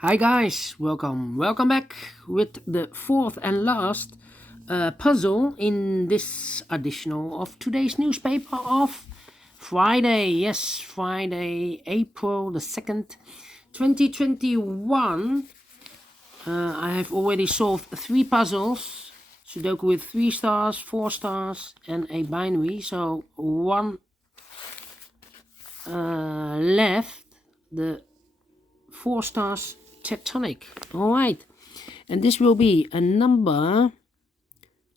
Hi guys, welcome back with the fourth and last puzzle in this additional of today's newspaper of Friday. Yes, Friday, April the 2nd, 2021. I have already solved three puzzles. Sudoku with 3 stars, 4 stars, and a binary. So one left. The 4 stars Tectonic. Alright. And this will be a number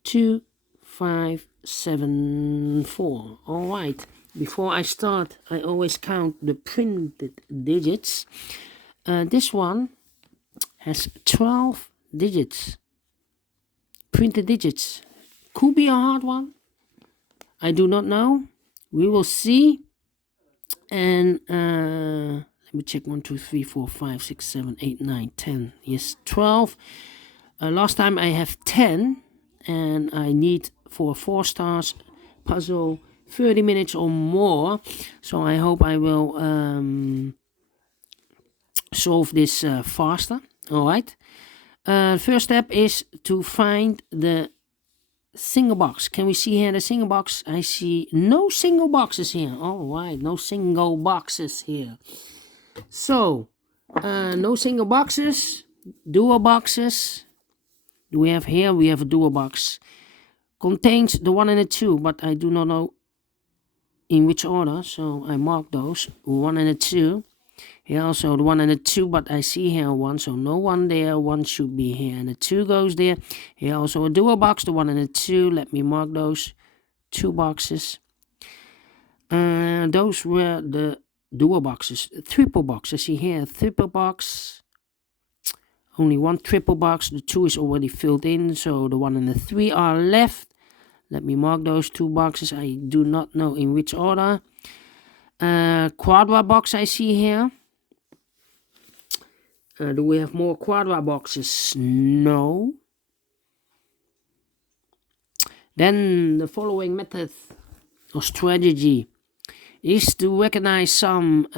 2574. Alright. Before I start, I always count the printed digits. This one has 12 digits. Printed digits. Could be a hard one. I do not know. We will see. And let me check 1, 2, 3, 4, 5, 6, 7, 8, 9, 10. Yes, 12. Last time I have 10, and I need for 4 stars puzzle 30 minutes or more. So I hope I will solve this faster. All right. First step is to find the single box. Can we see here the single box? I see no single boxes here. All right, no single boxes here. So, no single boxes, dual boxes. Do we have here? We have a dual box. Contains the 1 and the 2, but I do not know in which order, so I mark those. 1 and a 2. Here also the 1 and the 2, but I see here 1, so no 1 there. 1 should be here, and the 2 goes there. Here also a dual box, the 1 and the 2. Let me mark those 2 boxes. Those were the dual boxes. Triple box, I see here a triple box. Only 1 triple box. The 2 is already filled in, so the 1 and the 3 are left. Let me mark those 2 boxes. I do not know in which order. Quadra box I see here. Do we have more quadra boxes? No. Then the following method or strategy is to recognize some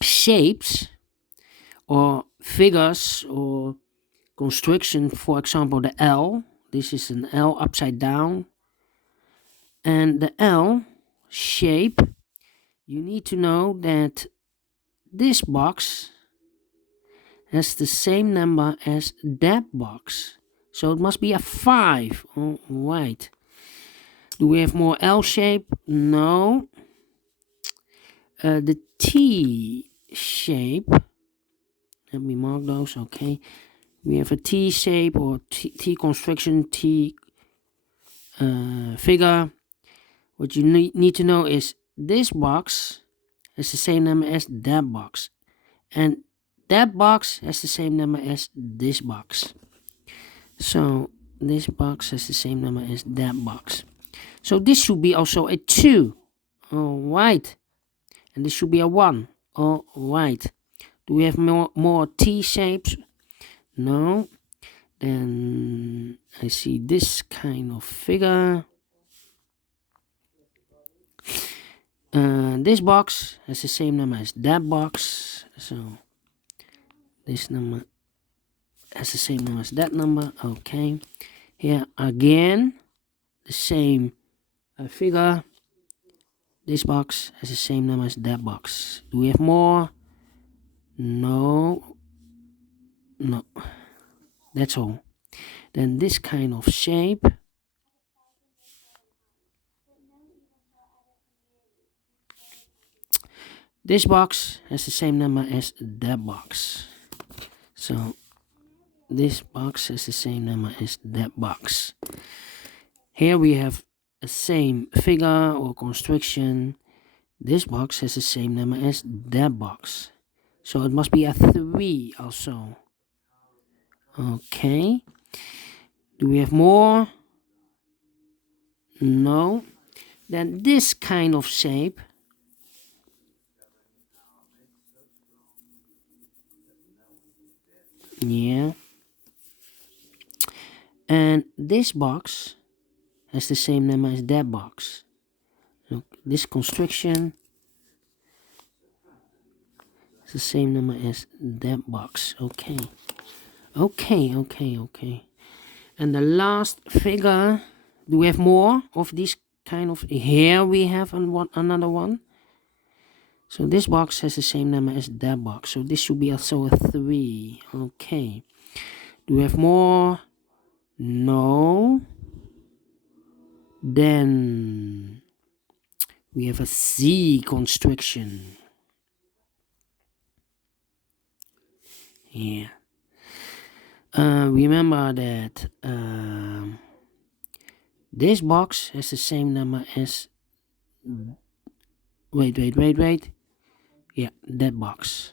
shapes or figures or construction. For example, the L. This is an L upside down. And the L shape, you need to know that this box has the same number as that box. So it must be a 5. All right. Do we have more L shape? No. The T shape. Let me mark those. Okay. We have a T shape or T construction, T figure. What you need to know is this box has the same number as that box. And that box has the same number as this box. So this box has the same number as that box. So this should be also a 2. Alright. And this should be a 1. Alright. Do we have more T shapes? No. Then I see this kind of figure. This box has the same number as that box. So this number has the same number as that number. Okay. Here again, the same figure. This box has the same number as that box. Do we have more? No. No. That's all. Then this kind of shape. This box has the same number as that box. So this box has the same number as that box. Here we have the same figure or construction. This box has the same number as that box. So it must be a 3 also. Okay. Do we have more? No. Then this kind of shape. Yeah. And this box has the same number as that box. Look, this construction It's the same number as that box. Okay. Okay. And the last figure, do we have more of this kind of? Here we have another one. So this box has the same number as that box. So this should be also a 3. Okay. Do we have more? No. Then we have a Z constriction. Yeah. Remember that this box has the same number as. Wait. Yeah, that box.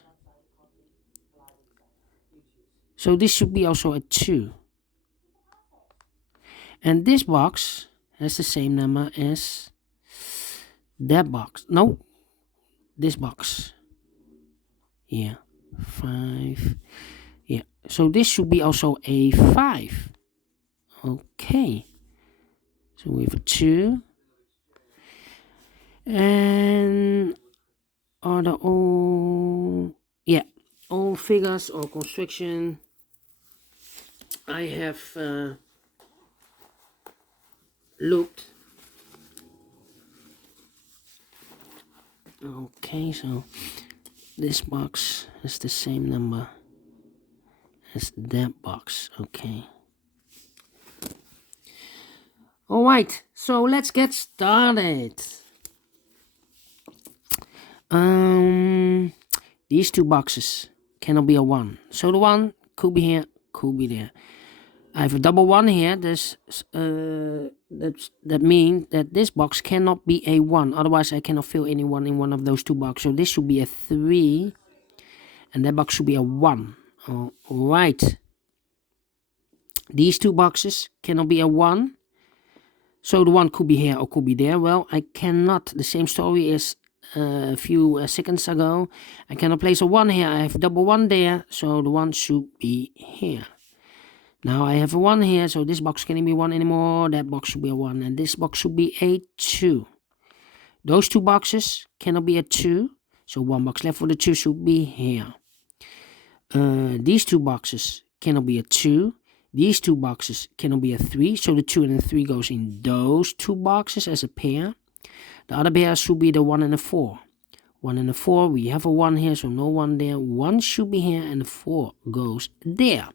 So this should be also a 2. And this box has the same number as that box. No, this box. Yeah, 5. Yeah, so this should be also a 5. Okay. So we have a 2. And are the all, yeah, all figures or construction I have looked. Okay, so this box has the same number as that box. Okay. Alright, so let's get started. These two boxes cannot be a 1. So the 1 could be here, could be there. I have a double 1 here. That means that this box cannot be a 1. Otherwise, I cannot fill any 1 in one of those two boxes. So this should be a 3. And that box should be a 1. Alright. These two boxes cannot be a 1. So the 1 could be here or could be there. Well, I cannot. The same story as a few seconds ago. I cannot place a 1 here. I have a double 1 there. So the 1 should be here. Now I have a 1 here. So this box cannot be 1 anymore. That box should be a 1. And this box should be a 2. Those two boxes cannot be a 2. So 1 box left for the 2 should be here. These two boxes cannot be a 2. These two boxes cannot be a 3. So the 2 and the 3 goes in those two boxes as a pair. The other pair should be the 1 and the 4. 1 and the 4, we have a 1 here, so no 1 there. 1 should be here and the 4 goes there.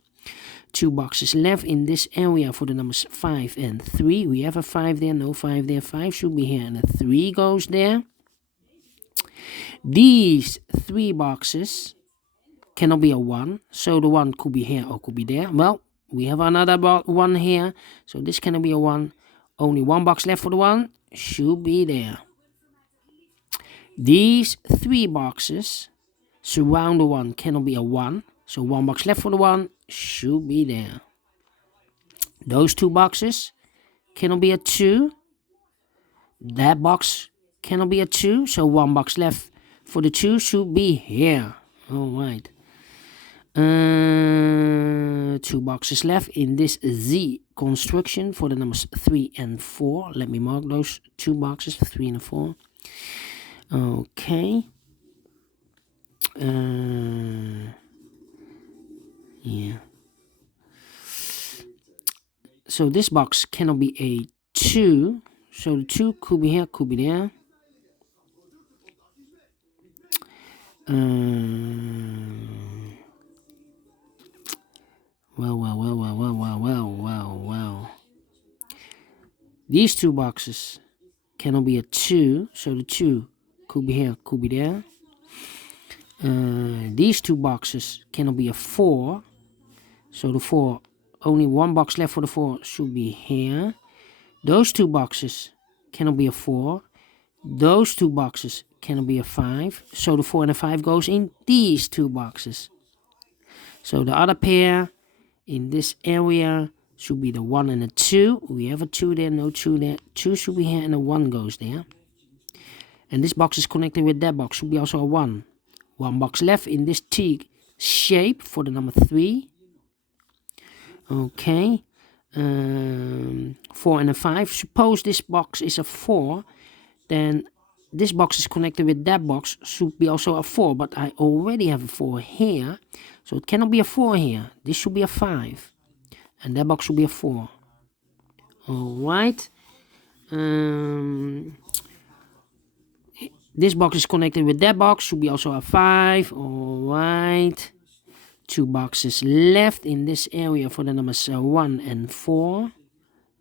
2 boxes left in this area for the numbers 5 and 3. We have a 5 there, no 5 there. 5 should be here and the 3 goes there. These 3 boxes cannot be a 1. So the 1 could be here or could be there. Well, we have another 1 here. So this cannot be a 1. Only 1 box left for the 1. Should be there. These 3 boxes surround the 1 cannot be a 1. So 1 box left for the 1 should be there. Those 2 boxes cannot be a 2. That box cannot be a 2. So 1 box left for the 2 should be here. Alright. 2 boxes left in this Z construction for the numbers 3 and 4. Let me mark those 2 boxes, 3 and 4. Okay. Yeah. So this box cannot be a 2. So the 2 could be here, could be there. Well. These 2 boxes cannot be a 2. So the 2 could be here, could be there. These 2 boxes cannot be a 4. So the 4, only 1 box left for the 4 should be here. Those 2 boxes cannot be a 4. Those 2 boxes cannot be a 5. So the 4 and the 5 goes in these 2 boxes. So the other pair in this area should be the 1 and the 2. We have a 2 there, no 2 there. 2 should be here and the 1 goes there. And this box is connected with that box. Should be also a 1. 1 box left in this T shape for the number 3. Okay. 4 and a 5. Suppose this box is a 4. Then this box is connected with that box, should be also a 4, but I already have a 4 here, so it cannot be a 4 here. This should be a 5, and that box should be a 4. Alright. This box is connected with that box, should be also a 5. Alright. 2 boxes left in this area for the numbers 1 and 4.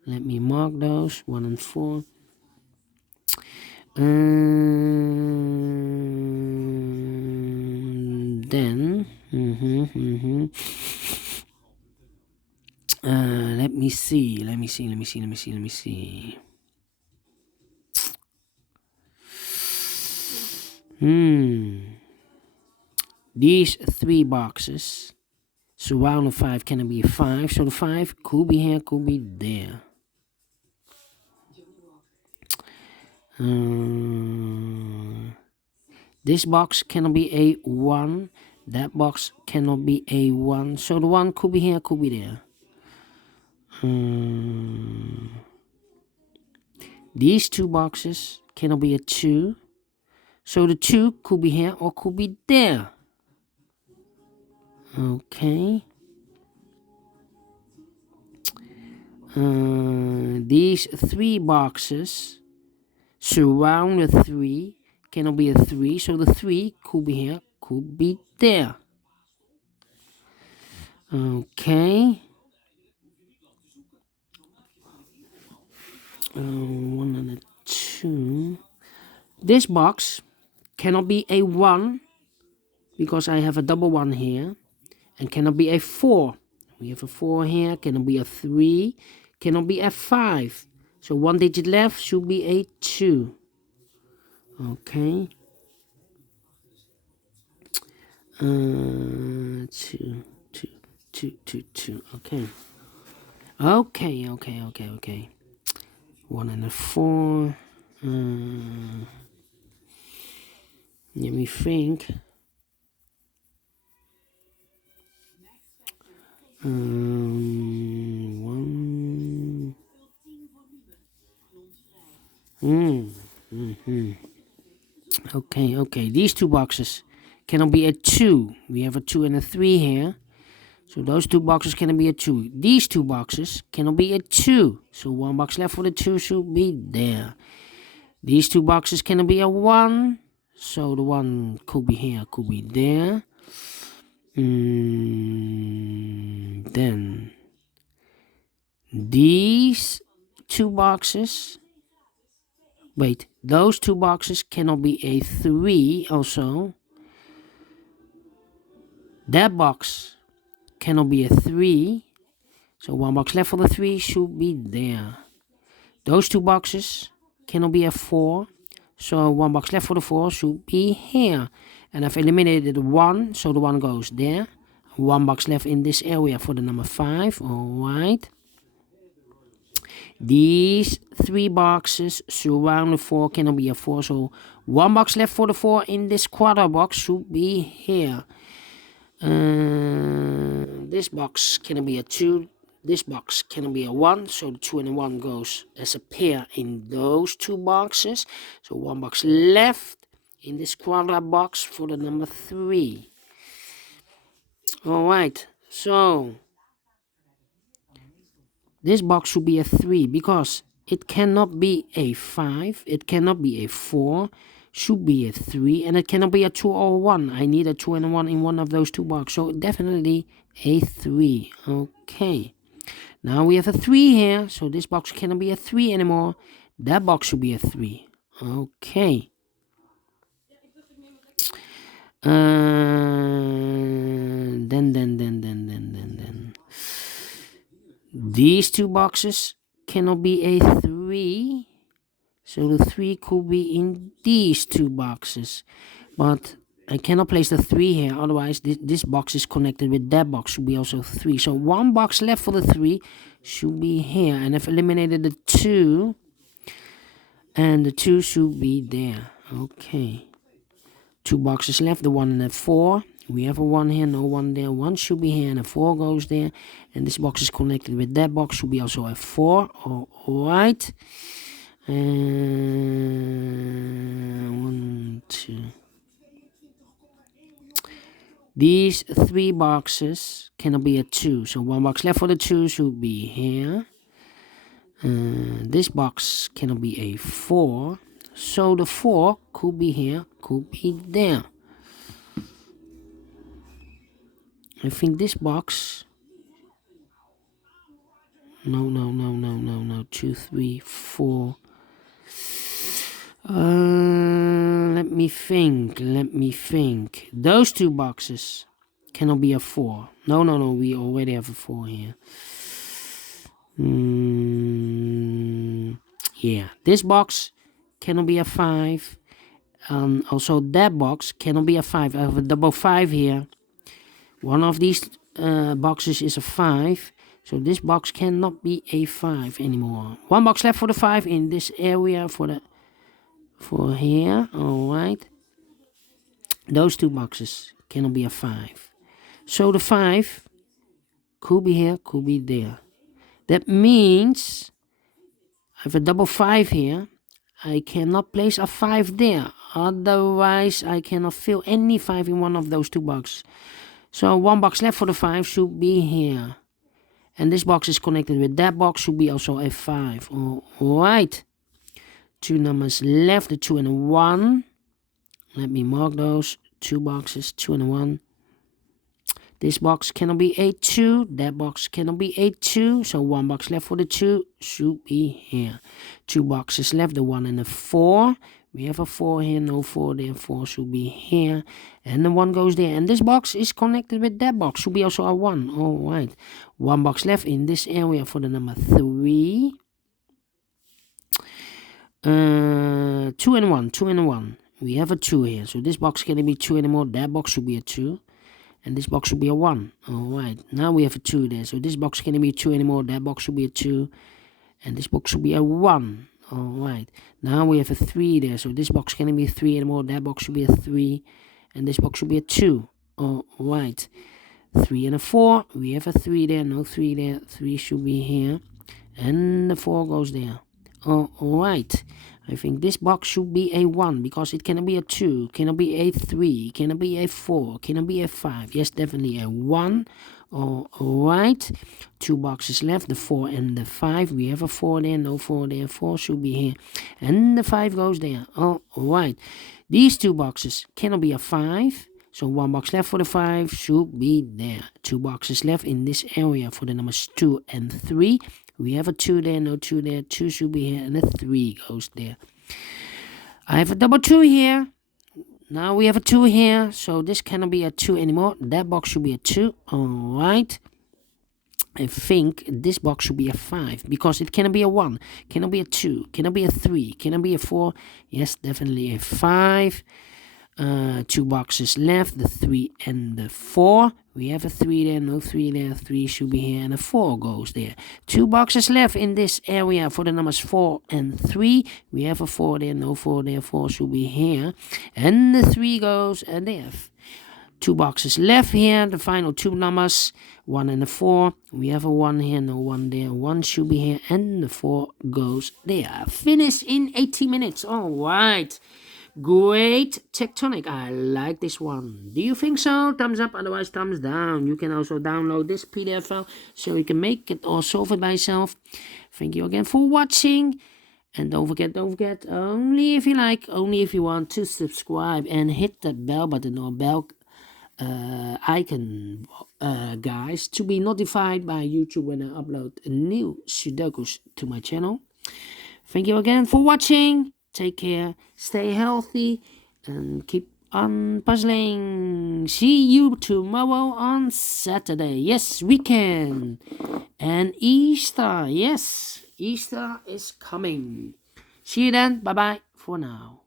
Let me mark those, 1 and 4. Then let me see. These 3 boxes surround the 5 cannot be a 5, so the 5 could be here, could be there. This box cannot be a 1, that box cannot be a 1, so the 1 could be here, could be there. These 2 boxes cannot be a 2, so the 2 could be here or could be there. Okay. These 3 boxes surround the 3, cannot be a 3, so the 3 could be here, could be there. Okay. 1 and a 2. This box cannot be a 1 because I have a double 1 here, and cannot be a 4. We have a 4 here, cannot be a 3, cannot be a 5. So 1 digit left should be a 2. Okay. 2. Okay. Okay. 1 and a 4. Let me think. 1. Okay. These 2 boxes cannot be a 2. We have a 2 and a 3 here. So those 2 boxes cannot be a 2. These 2 boxes cannot be a 2. So 1 box left for the 2 should be there. These 2 boxes cannot be a 1. So the 1 could be here, could be there. Then these 2 boxes. Wait, those 2 boxes cannot be a 3 also. That box cannot be a 3. So 1 box left for the 3 should be there. Those 2 boxes cannot be a 4. So 1 box left for the 4 should be here. And I've eliminated 1, so the 1 goes there. 1 box left in this area for the number 5. Alright. These 3 boxes surround the 4, cannot be a 4. So 1 box left for the 4 in this quarter box should be here. This box cannot be a 2. This box cannot be a 1. So the 2 and the 1 goes as a pair in those 2 boxes. So 1 box left in this quarter box for the number 3. Alright. So this box should be a 3 because it cannot be a 5. It cannot be a 4. Should be a 3. And it cannot be a 2 or 1. I need a 2 and a 1 in one of those 2 boxes. So definitely a 3. Okay. Now we have a 3 here. So this box cannot be a 3 anymore. That box should be a 3. Okay. Then. These 2 boxes cannot be a 3. So the 3 could be in these 2 boxes. But I cannot place the 3 here. Otherwise, this box is connected with that box. Should be also 3. So 1 box left for the 3 should be here. And I've eliminated the 2. And the 2 should be there. Okay. 2 boxes left. The 1 and the 4. We have a 1 here, no 1 there. 1 should be here and a 4 goes there. And this box is connected with that box. Should be also a 4. Alright. 1, 2. These 3 boxes cannot be a 2, so 1 box left for the 2 should be here. This box cannot be a 4, so the 4 could be here, could be there. I think this box, no, 2, 3, 4. Let me think. Those 2 boxes cannot be a 4. No, we already have a 4 here. Yeah, this box cannot be a 5. Also that box cannot be a 5. I have a double 5 here. One of these boxes is a 5. So this box cannot be a 5 anymore. 1 box left for the 5 in this area for here. Alright. Those 2 boxes cannot be a 5. So the 5 could be here, could be there. That means I have a double 5 here. I cannot place a 5 there. Otherwise, I cannot fill any 5 in one of those 2 boxes. So 1 box left for the 5 should be here. And this box is connected with that box, should be also a 5. Alright. 2 numbers left, the 2 and the 1. Let me mark those 2 boxes, 2 and a 1. This box cannot be a 2. That box cannot be a 2. So 1 box left for the 2 should be here. 2 boxes left, the 1 and the 4. We have a 4 here, no 4 there. 4 should be here. And the 1 goes there. And this box is connected with that box. Should be also a 1. Alright. 1 box left in this area for the number 3. 2 and 1. We have a 2 here. So this box cannot be 2 anymore. That box should be a 2. And this box should be a 1. Alright. Now we have a 2 there. So this box cannot be 2 anymore. That box should be a 2. And this box should be a 1. Alright. Now we have a 3 there. So this box cannot be 3 anymore. That box should be a 3. And this box should be a 2. Alright. 3 and a 4. We have a 3 there. No 3 there. 3 should be here. And the 4 goes there. Alright. I think this box should be a 1 because it cannot be a 2, cannot be a 3, cannot be a 4, cannot be a 5. Yes, definitely a 1. Alright. 2 boxes left, the 4 and the 5. We have a 4 there, no 4 there. 4 should be here. And the 5 goes there. Alright. These 2 boxes cannot be a 5. So 1 box left for the 5 should be there. 2 boxes left in this area for the numbers 2 and 3. We have a 2 there, no 2 there. 2 should be here, and a 3 goes there. I have a double 2 here. Now we have a 2 here, so this cannot be a 2 anymore. That box should be a 2. Alright. I think this box should be a 5, because it cannot be a 1, cannot be a 2, cannot be a 3, cannot be a 4. Yes, definitely a 5. 2 boxes left, the 3 and the 4. We have a 3 there, no 3 there. 3 should be here, and a 4 goes there. 2 boxes left in this area for the numbers 4 and 3. We have a 4 there, no 4 there. 4 should be here, and the 3 goes there. 2 boxes left here, the final 2 numbers, 1 and a 4. We have a 1 here, no 1 there. 1 should be here, and the 4 goes there. Finished in 80 minutes. Alright. Great Tectonic. I like this one. Do you think so? Thumbs up, otherwise thumbs down. You can also download this PDF file so you can make it or solve it by yourself. Thank you again for watching. And don't forget, only if you like, only if you want to subscribe and hit that bell button or bell icon, guys, to be notified by YouTube when I upload new Sudokus to my channel. Thank you again for watching. Take care, stay healthy, and keep on puzzling. See you tomorrow on Saturday. Yes, weekend. And Easter. Yes, Easter is coming. See you then. Bye-bye for now.